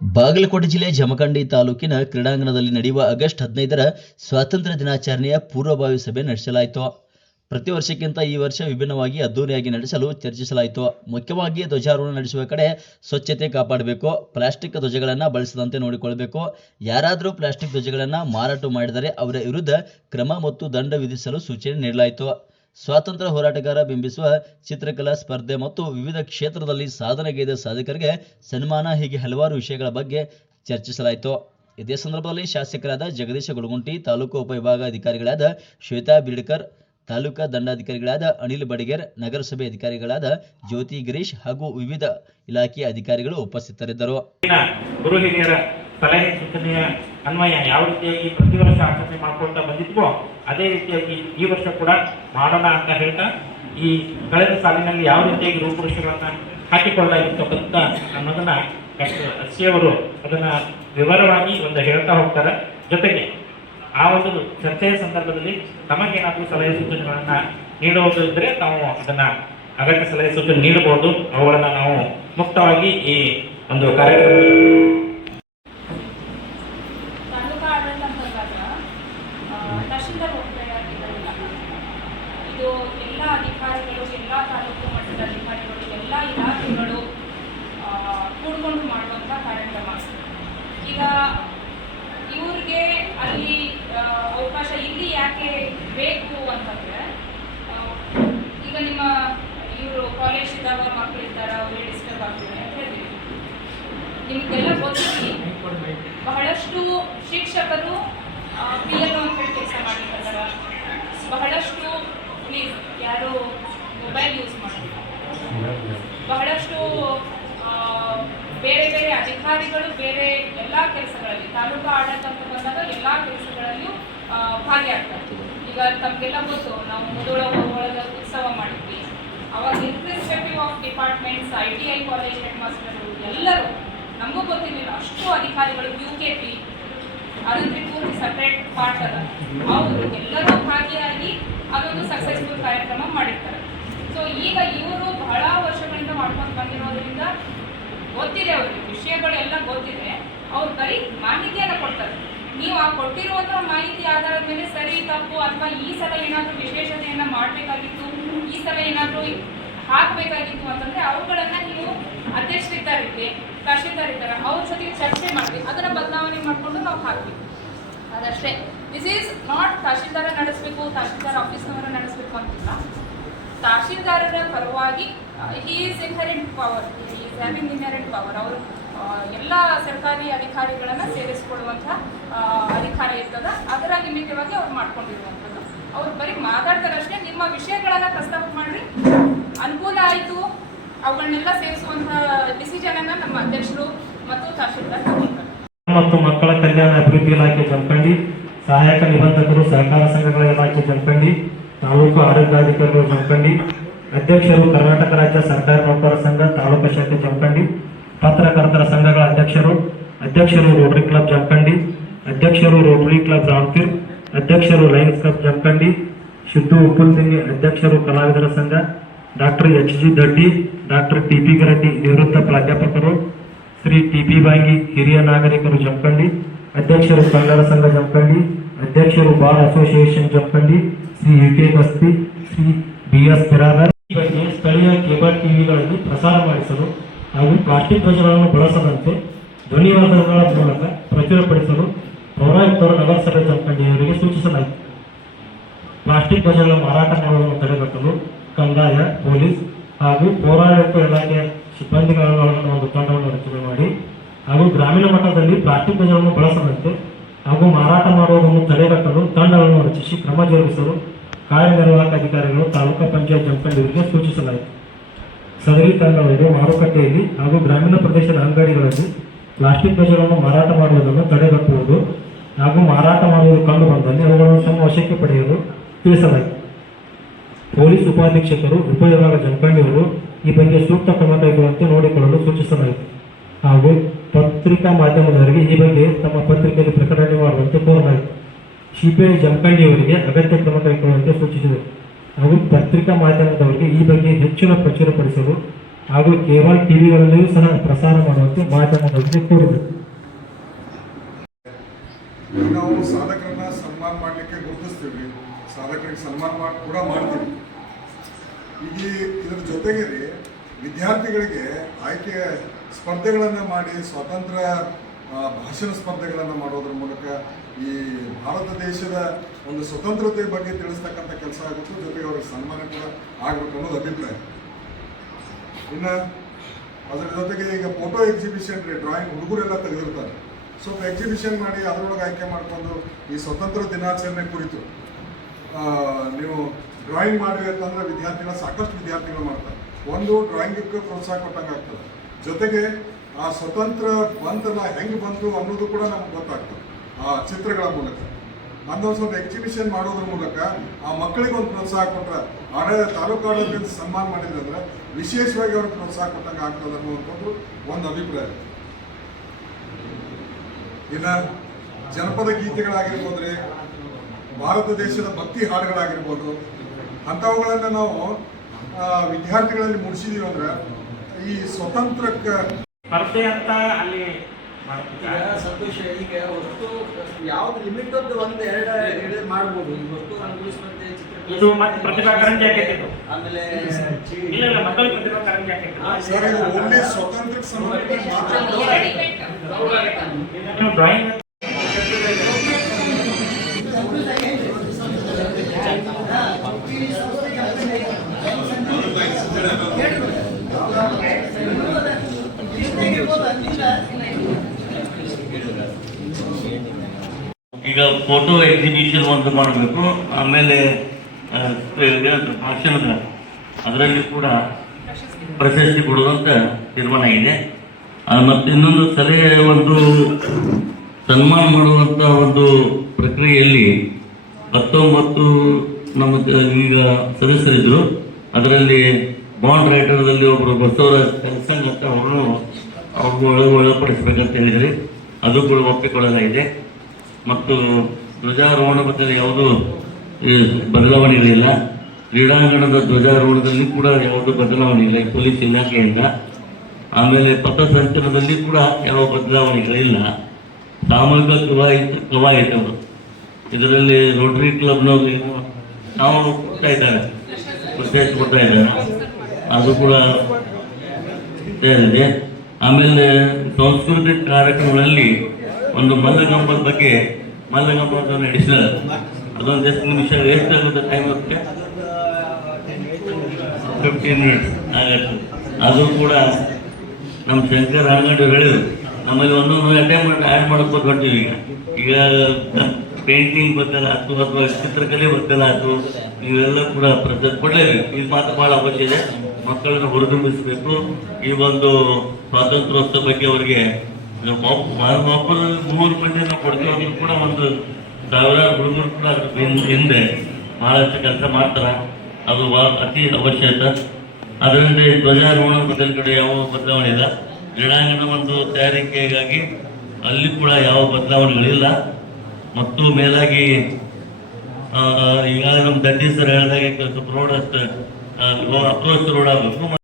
ಬಾಗಲಕೋಟೆ ಜಿಲ್ಲೆ ಜಮಖಂಡಿ ತಾಲೂಕಿನ ಕ್ರೀಡಾಂಗಣದಲ್ಲಿ ನಡೆಯುವ ಆಗಸ್ಟ್ ಹದಿನೈದರ ಸ್ವಾತಂತ್ರ್ಯ ದಿನಾಚರಣೆಯ ಪೂರ್ವಭಾವಿ ಸಭೆ ನಡೆಸಲಾಯಿತು. ಪ್ರತಿ ವರ್ಷಕ್ಕಿಂತ ಈ ವರ್ಷ ವಿಭಿನ್ನವಾಗಿ ಅದ್ದೂರಿಯಾಗಿ ನಡೆಸಲು ಚರ್ಚಿಸಲಾಯಿತು. ಮುಖ್ಯವಾಗಿ ಧ್ವಜಾರೋಹಣ ನಡೆಸುವ ಕಡೆ ಸ್ವಚ್ಛತೆ ಕಾಪಾಡಬೇಕು, ಪ್ಲಾಸ್ಟಿಕ್ ಧ್ವಜಗಳನ್ನು ಬಳಸದಂತೆ ನೋಡಿಕೊಳ್ಳಬೇಕು. ಯಾರಾದರೂ ಪ್ಲಾಸ್ಟಿಕ್ ಧ್ವಜಗಳನ್ನು ಮಾರಾಟ ಮಾಡಿದರೆ ಅವರ ವಿರುದ್ಧ ಕ್ರಮ ಮತ್ತು ದಂಡ ವಿಧಿಸಲು ಸೂಚನೆ ನೀಡಲಾಯಿತು. ಸ್ವಾತಂತ್ರ್ಯ ಹೋರಾಟಗಾರ ಬಿಂಬಿಸುವ ಚಿತ್ರಕಲಾ ಸ್ಪರ್ಧೆ ಮತ್ತು ವಿವಿಧ ಕ್ಷೇತ್ರದಲ್ಲಿ ಸಾಧನೆಗೈದ ಸಾಧಕರಿಗೆ ಸನ್ಮಾನ, ಹೀಗೆ ಹಲವಾರು ವಿಷಯಗಳ ಬಗ್ಗೆ ಚರ್ಚಿಸಲಾಯಿತು. ಇದೇ ಸಂದರ್ಭದಲ್ಲಿ ಶಾಸಕರಾದ ಜಗದೀಶ ಗುಡಗುಂಟಿ ತಾಲೂಕು ಉಪವಿಭಾಗ ಅಧಿಕಾರಿಗಳಾದ ಶ್ವೇತಾ ಬಿಡ್ಕರ್ ತಾಲೂಕಾ ದಂಡಾಧಿಕಾರಿಗಳಾದ ಅನಿಲ್ ಬಡಿಗೇರ್, ನಗರಸಭೆ ಅಧಿಕಾರಿಗಳಾದ ಜ್ಯೋತಿ ಗಿರೀಶ್ ಹಾಗೂ ವಿವಿಧ ಇಲಾಖೆಯ ಅಧಿಕಾರಿಗಳು ಉಪಸ್ಥಿತರಿದ್ದರು. ಗುರು ಸಲಹೆ ಸೂಚನೆಯ ಅನ್ವಯ ಯಾವ ರೀತಿಯಾಗಿ ಪ್ರತಿ ವರ್ಷ ಆಚರಣೆ ಮಾಡ್ಕೊಳ್ತಾ ಬಂದಿದ್ವೋ ಅದೇ ರೀತಿಯಾಗಿ ಈ ವರ್ಷ ಕೂಡ ಮಾಡೋಣ ಅಂತ ಹೇಳ್ತಾ ಈ ಕಳೆದ ಸಾಲಿನಲ್ಲಿ ಯಾವ ರೀತಿಯಾಗಿ ರೂಪುರೇಷೆಗಳನ್ನ ಹಾಕಿಕೊಳ್ಳಲಾಗಿರ್ತಕ್ಕಂಥ ಅನ್ನೋದನ್ನ ಡಾಕ್ಟರ್ ಅಸ್ಸಿಯವರು ಅದನ್ನ ವಿವರವಾಗಿ ಒಂದು ಹೇಳ್ತಾ ಹೋಗ್ತಾರೆ. ಜೊತೆಗೆ ಆ ಒಂದು ಚರ್ಚೆಯ ಸಂದರ್ಭದಲ್ಲಿ ತಮಗೇನಾದರೂ ಸಲಹೆ ಸೂಚನೆಗಳನ್ನ ನೀಡುವುದು ಇದ್ರೆ ನಾವು ಅದನ್ನ ಅಗತ್ಯ ಸಲಹೆ ಸೂಚನೆ ನೀಡಬಹುದು. ಅವುಗಳನ್ನ ನಾವು ಮುಕ್ತವಾಗಿ ಈ ಒಂದು ಕಾರ್ಯಕ್ರಮದಲ್ಲಿ ತಾಲೂಕಾ ಆಡಳಿತ ಅಂತಂದಾಗ ಆ, ತಹಶೀಲ್ದಾರ್ ಹೋಗಬೇಕಾಗಿಲ್ಲ ಇದು ಎಲ್ಲ ಅಧಿಕಾರಿಗಳು ಎಲ್ಲ ತಾಲೂಕು ಮಟ್ಟದ ಅಧಿಕಾರಿಗಳು ಎಲ್ಲ ಇಲಾಖೆಗಳು ಆ, ಕೂಡ್ಕೊಂಡು ಮಾಡುವಂಥ ಕಾರ್ಯಕ್ರಮ ಈಗ ಇವ್ರಿಗೆ ಅಲ್ಲಿ ಆ, ಅವಕಾಶ ಇಲ್ಲಿ ಯಾಕೆ ಬೇಕು ಅಂತಂದ್ರೆ ಆ, ಈಗ ನಿಮ್ಮ ಇವರು ಕಾಲೇಜ್ ಇದ್ದಾಗ ಇರ್ತಾರೆ? ಅವ್ರಿಗೆ ಡಿಸ್ಟರ್ಬ್ ಆಗ್ತಿದ್ದಾರೆ ಅಂತ ಹೇಳ್ತೀವಿ ನಿಮಗೆಲ್ಲ ಗೊತ್ತಿರಲಿ ಬಹಳಷ್ಟು ಶಿಕ್ಷಕರು ಪಿ ಎಲ್ ಅಂತ ಹೇಳಿ ಕೆಲಸ ಮಾಡಿರ್ತಾರೆ. ಬಹಳಷ್ಟು ಪ್ಲೀಸ್ ಯಾರು ಮೊಬೈಲ್ ಯೂಸ್ ಮಾಡಿಲ್ಲ. ಬಹಳಷ್ಟು ಬೇರೆ ಬೇರೆ ಅಧಿಕಾರಿಗಳು ಬೇರೆ ಎಲ್ಲ ಕೆಲಸಗಳಲ್ಲಿ, ತಾಲೂಕು ಆಡಳಿತ ಅಂತ ಬಂದಾಗ ಎಲ್ಲ ಕೆಲಸಗಳಲ್ಲಿಯೂ ಭಾಗಿಯಾಗ್ತಾರೆ. ಈಗ ತಮಗೆಲ್ಲ ಗೊತ್ತು, ನಾವು ಮುದೋಳ ಒಳಗೆ ಉತ್ಸವ ಮಾಡಿದ್ವಿ. ಅವಾಗ irrespective of departments I T I college head master ಎಲ್ಲರೂ, ನಮಗೂ ಗೊತ್ತಿರಲಿಲ್ಲ, ಅಷ್ಟು ಅಧಿಕಾರಿಗಳು ಯು ಕೆ ಪಿ ಅದಕ್ಕೆ ಪೂರ್ತಿ ಸಪ್ರೇಟ್ ಪಾರ್ಟ್ ಅದ. ಅವರು ಎಲ್ಲರೂ ಭಾಗಿಯಾಗಿ ಅದೊಂದು ಸಕ್ಸಸ್ಫುಲ್ ಕಾರ್ಯಕ್ರಮ ಮಾಡಿರ್ತಾರೆ. ಸೊ ಈಗ ಇವರು ಬಹಳ ವರ್ಷಗಳಿಂದ ಮಾಡ್ಕೊಂಡು ಬಂದಿರೋದ್ರಿಂದ ಗೊತ್ತಿದೆ ಅವ್ರಿಗೆ, ವಿಷಯಗಳೆಲ್ಲ ಗೊತ್ತಿದೆ. ಅವ್ರು ಬರೀ ಮಾಹಿತಿಯನ್ನು ಕೊಡ್ತಾರೆ. ನೀವು ಆ ಕೊಟ್ಟಿರುವಂತಹ ಮಾಹಿತಿ ಆಧಾರದ ಮೇಲೆ ಸರಿ ತಪ್ಪು ಅಥವಾ ಈ ಸಲ ಏನಾದರೂ ವಿಶೇಷತೆಯನ್ನು ಮಾಡಬೇಕಾಗಿತ್ತು ಈ ಸಲ ಏನಾದರೂ ಹಾಕಬೇಕಾಗಿತ್ತು ಅಂತಂದ್ರೆ ಅವುಗಳನ್ನ ನೀವು ಅಧ್ಯಕ್ಷರಿದ್ದಾರೆ ಕಷ್ಟಿದ್ದಾರೆ ಅವ್ರ ಜೊತೆಗೆ ಚರ್ಚೆ ಮಾಡಿ ಅದನ್ನ ಬದಲಾವಣೆ ಮಾಡಿಕೊಂಡು ನಾವು ಹಾಕ್ಬೇಕು ಅದಷ್ಟೇ. ದಿಸ್ ಈಸ್ ನಾಟ್ ತಹಶೀಲ್ದಾರ ನಡೆಸಬೇಕು ತಹಶೀಲ್ದಾರ್ ಆಫೀಸ್ನವರ ನಡೆಸಬೇಕು ಅಂತಿಲ್ಲ. ತಹಶೀಲ್ದಾರರ ಪರವಾಗಿ he is inherent power is having inherent power ಅವರು ಎಲ್ಲ ಸರ್ಕಾರಿ ಅಧಿಕಾರಿಗಳನ್ನು ಸೇರಿಸಿಕೊಳ್ಳುವಂಥ ಆ, ಅಧಿಕಾರ ಇರ್ತದ, ಅದರ ನಿಮಿತ್ತವಾಗಿ ಅವ್ರು ಮಾಡ್ಕೊಂಡಿರುವಂಥದ್ದು. ಅವ್ರು ಬರೀ ಮಾತಾಡ್ತಾರಷ್ಟೇ ನಿಮ್ಮ ವಿಷಯಗಳನ್ನು ಪ್ರಸ್ತಾಪ ಮಾಡ್ರಿ. ಅನುಕೂಲ ಆಯಿತು ಅವುಗಳನ್ನೆಲ್ಲ ಸೇರಿಸುವಂಥ ಡಿಸಿಷನನ್ನು ನಮ್ಮ ಅಧ್ಯಕ್ಷರು ಮತ್ತು ತಹಶೀಲ್ದಾರ್ ತಗೊಳ್ತಾರೆ ಮತ್ತು ಮಕ್ಕಳ ಕಲ್ಯಾಣ ಅಭಿವೃದ್ಧಿ ಇಲಾಖೆ ಜಮಖಂಡಿ ಸಹಾಯಕ ನಿಬಂಧಕರು ಸಹಕಾರ ಸಂಘಗಳ ಇಲಾಖೆ ಜಮಖಂಡಿ ತಾಲೂಕು ಆರೋಗ್ಯಾಧಿಕಾರಿಗಳು ಜಮಖಂಡಿ ಅಧ್ಯಕ್ಷರು ಕರ್ನಾಟಕ ರಾಜ್ಯ ಸರ್ಕಾರಿ ನೌಕರರ ಸಂಘ, ತಾಲೂಕು ಶಾಖೆ ಜಮಖಂಡಿ ಪತ್ರಕರ್ತರ ಸಂಘಗಳ ಅಧ್ಯಕ್ಷರು ಅಧ್ಯಕ್ಷರು ರೋಟರಿ ಕ್ಲಬ್ ಜಮಖಂಡಿ ಅಧ್ಯಕ್ಷರು ರೋಟರಿ ಕ್ಲಬ್ ರಾಮ್ಪೀರ್ ಅಧ್ಯಕ್ಷರು ಲಯನ್ಸ್ ಕ್ಲಬ್ ಜಮಖಂಡಿ ಸಿದ್ದು ಉಪ್ಪುಲ್ಸಿಂಗಿ ಅಧ್ಯಕ್ಷರು ಕಲಾವಿದರ ಸಂಘ doctor H G Daddi doctor T P Garaddi ನಿವೃತ್ತ ಪ್ರಾಧ್ಯಾಪಕರು ಶ್ರೀ ಟಿ ಪಿ ಬಾಂಗಿ ಹಿರಿಯ ನಾಗರಿಕರು ಜಮಖಂಡಿ ಅಧ್ಯಕ್ಷರು ಕನ್ನಡ ಸಂಘ ಜಮಖಂಡಿ ಅಧ್ಯಕ್ಷರು bar association Jamkhandi Shri U K Basti Shri B S Biradar ಈ ಬಗ್ಗೆ ಸ್ಥಳೀಯ ಕೇಬಲ್ ಟಿವಿಗಳಲ್ಲಿ ಪ್ರಸಾರ ಮಾಡಿಸಲು ಹಾಗೂ ಪ್ಲಾಸ್ಟಿಕ್ ಧ್ವಜಗಳನ್ನು ಬಳಸದಂತೆ ಧ್ವನಿವರ್ಧಕಗಳ ಮೂಲಕ ಪ್ರಚುರಪಡಿಸಲು ಪೌರಾಯುಕ್ತರು ನಗರಸಭೆ ಜಮಖಂಡಿಯವರಿಗೆ ಸೂಚಿಸಲಾಯಿತು. ಪ್ಲಾಸ್ಟಿಕ್ ಧ್ವಜಗಳ ಮಾರಾಟ ಮಾಡುವುದನ್ನು ತಡೆಗಟ್ಟಲು ಕಂದಾಯ, ಪೊಲೀಸ್ ಹಾಗೂ ಪೌರಾಡಳಿತ ಇಲಾಖೆಯ ಸಿಬ್ಬಂದಿಗಳನ್ನು ಒಂದು ತಂಡವನ್ನು ರಚನೆ ಮಾಡಿ ಹಾಗೂ ಗ್ರಾಮೀಣ ಮಟ್ಟದಲ್ಲಿ ಪ್ಲಾಸ್ಟಿಕ್ ಧ್ವಜಗಳನ್ನು ಬಳಸದಂತೆ ಹಾಗೂ ಮಾರಾಟ ಮಾಡುವುದನ್ನು ತಡೆಗಟ್ಟಲು ತಂಡಗಳನ್ನು ರಚಿಸಿ ಕ್ರಮ ಜರುಗಿಸಲು ಕಾರ್ಯನಿರ್ವಾಹಕ ಅಧಿಕಾರಿಗಳು ತಾಲೂಕು ಪಂಚಾಯತ್ ಜಂಪಂಡಿಯವರಿಗೆ ಸೂಚಿಸಲಾಯಿತು. ಸದರಿ ತಂಡವರು ಮಾರುಕಟ್ಟೆಯಲ್ಲಿ ಹಾಗೂ ಗ್ರಾಮೀಣ ಪ್ರದೇಶದ ಅಂಗಡಿಗಳಲ್ಲಿ ಪ್ಲಾಸ್ಟಿಕ್ ಧ್ವಜಗಳನ್ನು ಮಾರಾಟ ಮಾಡುವುದನ್ನು ತಡೆಗಟ್ಟುವುದು ಹಾಗೂ ಮಾರಾಟ ಮಾಡುವುದು ಕಂಡು ಬಂದಲ್ಲಿ ಅವುಗಳನ್ನು ಸಮ ವಶಕ್ಕೆ ಪಡೆಯಲು ತಿಳಿಸಲಾಯಿತು ಪೊಲೀಸ್ ಉಪಾಧೀಕ್ಷಕರು, ಉಪವಿಭಾಗ ಜಮಖಂಡಿ ಅವರು ಈ ಬಗ್ಗೆ ಸೂಕ್ತ ಕ್ರಮ ಕೈಗೊಳ್ಳುವಂತೆ ನೋಡಿಕೊಳ್ಳಲು ಸೂಚಿಸಲಾಯಿತು ಹಾಗೂ ಪತ್ರಿಕಾ ಮಾಧ್ಯಮದವರಿಗೆ ಈ ಬಗ್ಗೆ ತಮ್ಮ ಪತ್ರಿಕೆಯಲ್ಲಿ ಪ್ರಕಟಣೆ ಮಾಡುವಂತೆ ಕೋರಲಾಯಿತು ಸಿಪಿಐ ಜಮಖಂಡಿಯವರಿಗೆ ಅಗತ್ಯ ಕ್ರಮ ಕೈಗೊಳ್ಳುವಂತೆ ಸೂಚಿಸಿದರು ಹಾಗೂ ಪತ್ರಿಕಾ ಮಾಧ್ಯಮದವರಿಗೆ ಈ ಬಗ್ಗೆ ಹೆಚ್ಚಿನ ಪ್ರಚುರಪಡಿಸಲು ಹಾಗೂ ಕೇವಲ ಟಿವಿಗಳಲ್ಲಿಯೂ ಸಹ ಪ್ರಸಾರ ಮಾಡುವಂತೆ ಮಾಧ್ಯಮದವರಿಗೆ ಕೋರಿದರು ನಾವು ಸಾಧಕರನ್ನ ಸನ್ಮಾನ ಮಾಡಲಿಕ್ಕೆ ಗುರುತಿಸ್ತೀವಿ. ಸಾಧಕರಿಗೆ ಸನ್ಮಾನ ಮಾಡಿ, ಕೂಡ ಮಾಡ್ತೀವಿ. ಈಗ ಇದರ ಜೊತೆಗೆ ರೀ ವಿದ್ಯಾರ್ಥಿಗಳಿಗೆ ಆಯ್ಕೆ ಸ್ಪರ್ಧೆಗಳನ್ನು ಮಾಡಿ ಸ್ವಾತಂತ್ರ್ಯ ಭಾಷಣ ಸ್ಪರ್ಧೆಗಳನ್ನು ಮಾಡೋದ್ರ ಮೂಲಕ ಈ ಭಾರತ ದೇಶದ ಒಂದು ಸ್ವತಂತ್ರತೆ ಬಗ್ಗೆ ತಿಳಿಸ್ತಕ್ಕಂಥ ಕೆಲಸ ಆಗುತ್ತೆ. ಜೊತೆಗೆ ಅವ್ರಿಗೆ ಸನ್ಮಾನ ಕೂಡ ಆಗಬೇಕು ಅನ್ನೋದು ಅಭಿಪ್ರಾಯ. ಇನ್ನು ಅದರ ಜೊತೆಗೆ ಈಗ ಫೋಟೋ ಎಕ್ಸಿಬಿಷನ್ ರೀ ಡ್ರಾಯಿಂಗ್ ಹುಡುಗರೆಲ್ಲ ತೆಗೆದಿರ್ತಾರೆ. ಸ್ವಲ್ಪ ಎಕ್ಸಿಬಿಷನ್ ಮಾಡಿ ಅದರೊಳಗೆ ಆಯ್ಕೆ ಮಾಡಿಕೊಂಡು ಈ ಸ್ವತಂತ್ರ ದಿನಾಚರಣೆ ಕುರಿತು ನೀವು ಡ್ರಾಯಿಂಗ್ ಮಾಡಿರಿ ಅಂತಂದ್ರೆ ವಿದ್ಯಾರ್ಥಿಗಳು ಸಾಕಷ್ಟು ವಿದ್ಯಾರ್ಥಿಗಳು ಮಾಡ್ತಾರೆ. ಒಂದು ಡ್ರಾಯಿಂಗಿಗೆ ಪ್ರೋತ್ಸಾಹ ಕೊಟ್ಟಂಗೆ ಆಗ್ತದೆ. ಜೊತೆಗೆ ಆ ಸ್ವತಂತ್ರ ಬಂತಲ್ಲ, ಹೆಂಗೆ ಬಂತು ಅನ್ನೋದು ಕೂಡ ನಮ್ಗೆ ಗೊತ್ತಾಗ್ತದೆ, ಆ ಚಿತ್ರಗಳ ಮೂಲಕ. ಅಂದ್ರೆ ಸ್ವಲ್ಪ ಎಕ್ಸಿಬಿಷನ್ ಮಾಡೋದ್ರ ಮೂಲಕ ಆ ಮಕ್ಕಳಿಗೆ ಒಂದು ಪ್ರೋತ್ಸಾಹ ಕೊಟ್ಟರೆ ಆಡಳಿತ ತಾಲೂಕು ಸನ್ಮಾನ ಮಾಡಿದ್ರೆ ವಿಶೇಷವಾಗಿ ಅವ್ರಿಗೆ ಪ್ರೋತ್ಸಾಹ ಕೊಟ್ಟಂಗೆ ಆಗ್ತದೆ ಅನ್ನುವಂಥದ್ದು ಒಂದು ಅಭಿಪ್ರಾಯ. ಇನ್ನ ಜನಪದ ಗೀತೆಗಳಾಗಿರ್ಬೋದ್ರಿ ಭಾರತ ದೇಶದ ಭಕ್ತಿ ಹಾಡುಗಳಾಗಿರ್ಬೋದು ಅಂಥವುಗಳನ್ನು ನಾವು ವಿದ್ಯಾರ್ಥಿಗಳಲ್ಲಿ ಮೂಡಿಸಿದೀವಿ ಅಂದ್ರೆ ಈ ಸ್ವತಂತ್ರಕ್ಕೆ ಸ್ಪರ್ಧೆ ಅಂತ ಅಲ್ಲಿ ಸಂತೋಷ ಈಗ ವಸ್ತು ಯಾವ್ದು ಲಿಮಿಟ್ ಒಂದು ಒಂದು ಎರಡು ಎರಡು ಮಾಡ್ಬೋದು. ಈ ವಸ್ತು ರಂಗೋಲಿ ಸ್ಪರ್ಧೆ ಇದು ಮತ್ತೆ ಪ್ರತಿಭಾ ಕಾರಂಜಿ ಆಮೇಲೆ ಇಲ್ಲ ಇಲ್ಲ ಮಕ್ಕಳ ಪ್ರತಿಭಾ ಕಾರಂಜಿ ಓನ್ಲಿ ಸ್ವತಂತ್ರಕ್ಕೆ ಮಾತ್ರ ಈಗ ಫೋಟೋ ಎಕ್ಸಿಬಿಷನ್ ಒಂದು ಮಾಡಬೇಕು. ಆಮೇಲೆ ಭಾಷಣದ. ಅದರಲ್ಲಿ ಕೂಡ ಪ್ರಶಸ್ತಿ ಕೊಡುವಂತ ತೀರ್ಮಾನ ಇದೆ. ಮತ್ತೆ ಇನ್ನೊಂದು ಸಲಹೆ ಒಂದು ಸನ್ಮಾನ ಮಾಡುವಂತ ಒಂದು ಪ್ರಕ್ರಿಯೆಯಲ್ಲಿ ಹತ್ತೊಂಬತ್ತು ನಮ್ಮ ಈಗ ಸದಸ್ಯರಿದ್ದರು ಅದರಲ್ಲಿ ಬಾಂಡ್ ರೈಟರ್ದಲ್ಲಿ ಒಬ್ಬರು ಬಸವರಾಜ್ ಕೆಲಸಂಗ್ ಅಂತ ಅವರು ಅವ್ರಿಗೂ ಒಳ ಒಳಪಡಿಸ್ಬೇಕಂತ ಹೇಳಿದ್ರಿ. ಅದು ಕೂಡ ಒಪ್ಪಿಕೊಳ್ಳಲಾಗಿದೆ. ಮತ್ತು ಧ್ವಜಾರೋಹಣ ಬಗ್ಗೆ ಯಾವುದೂ ಇರಲಿಲ್ಲ ಕ್ರೀಡಾಂಗಣದ ಧ್ವಜಾರೋಹಣದಲ್ಲಿ ಕೂಡ ಯಾವುದೂ ಬದಲಾವಣೆ ಇಲ್ಲ ಪೊಲೀಸ್ ಇಲಾಖೆಯಿಂದ ಆಮೇಲೆ ಪಥಸಂಚಲನದಲ್ಲಿ ಕೂಡ ಕೆಲವು ಬದಲಾವಣೆಗಳಿಲ್ಲ. ಸಾಮೂಹಿಕ ಕವಾಯಿತು ಕವಾಯಿತವರು ಇದರಲ್ಲಿ ರೋಟರಿ ಕ್ಲಬ್ನವ್ರು ನಾವು ಕೊಡ್ತಾ ಇದ್ದಾರೆ. ಪ್ರತ್ಯೇಕ ಕೊಡ್ತಾ ಇದ್ದಾರೆ. ಅದು ಕೂಡ ಇದೆ. ಆಮೇಲೆ ಸಾಂಸ್ಕೃತಿಕ ಕಾರ್ಯಕ್ರಮಗಳಲ್ಲಿ ಒಂದು ಮಲ್ಲಗಂಬದ ಬಗ್ಗೆ ಮಲ್ಲಗಂಬ ನಡೆಸಿದ. ಅದೊಂದು ಎಷ್ಟು ನಿಮಿಷ ವೇಸ್ಟ್ ಆಗುತ್ತೆ ಟೈಮ್ ಹೋಗುತ್ತೆ ಫಿಫ್ಟೀನ್ ಮಿನಿಟ್ಸ್ ಆಗತ್ತೆ. ಅದು ಕೂಡ ನಮ್ಮ ಶಂಕರ್ ಅಂಗಡಿ ಹೇಳಿದ್ರು. ನಮ್ಮಲ್ಲಿ ಒಂದೊಂದು ಅಟೆಂಡ್ ಮಾಡಿ ಆ್ಯಡ್ ಮಾಡ್ಕೊಂಡು ಹೊಂಟೀವಿ ಈಗ. ಈಗ ಪೇಂಟಿಂಗ್ ಬರ್ತಲ್ಲ ಆಯ್ತು ಅಥವಾ ಚಿತ್ರಕಲೆ ಬರ್ತಲ್ಲ ಆಯ್ತು ಇವೆಲ್ಲ ಕೂಡ ಪ್ರಶಸ್ತಿ ಕೊಡಲೇಬೇಕು. ಇದು ಮಾತ್ರ ಭಾಳ ಅವಶ್ಯ ಇದೆ. ಮಕ್ಕಳನ್ನು ಹುರಿದುಂಬಿಸಬೇಕು. ಈ ಒಂದು ಸ್ವಾತಂತ್ರ್ಯೋತ್ಸವ ಬಗ್ಗೆ ಅವರಿಗೆ ಒಬ್ಬರು ಮೂರು ಮಂದಿ ನಾವು ಕೊಡ್ತೀವಿ ಕೂಡ ಒಂದು ಸಾವಿರಾರು ಹುಡುಗರು ಕೂಡ ಹಿಂದೆ ಬಹಳಷ್ಟು ಕೆಲಸ ಮಾಡ್ತಾರೆ. ಅದು ಅತಿ ಅವಶ್ಯಕ ಅದರಿಂದ ಈ ಧ್ವಜಾರೋಹಣ ಕಡೆ ಯಾವ ಬದಲಾವಣೆ ಇಲ್ಲ ಕ್ರೀಡಾಂಗಣ ಒಂದು ತಯಾರಿಕೆಗಾಗಿ ಅಲ್ಲಿ ಕೂಡ ಯಾವ ಬದಲಾವಣೆಗಳಿಲ್ಲ ಮತ್ತು ಮೇಲಾಗಿ ಈಗಾಗಲೇ ನಮ್ಮ ದಂಡಿ ಸರ್ ಹೇಳಿದಾಗ ಸ್ವಲ್ಪ ರೋಡ್ ಅಷ್ಟು ಅಪ್ರೋಚ್ ರೋಡ್ ಆಗಬೇಕು.